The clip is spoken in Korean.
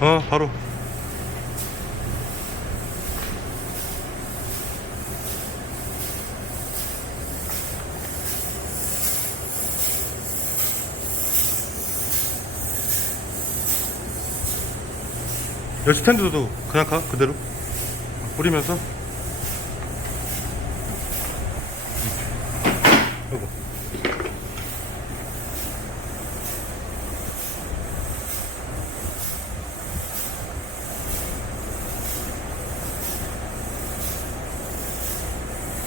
바로. 여 스탠드도 그냥 가 그대로 뿌리면서. 이거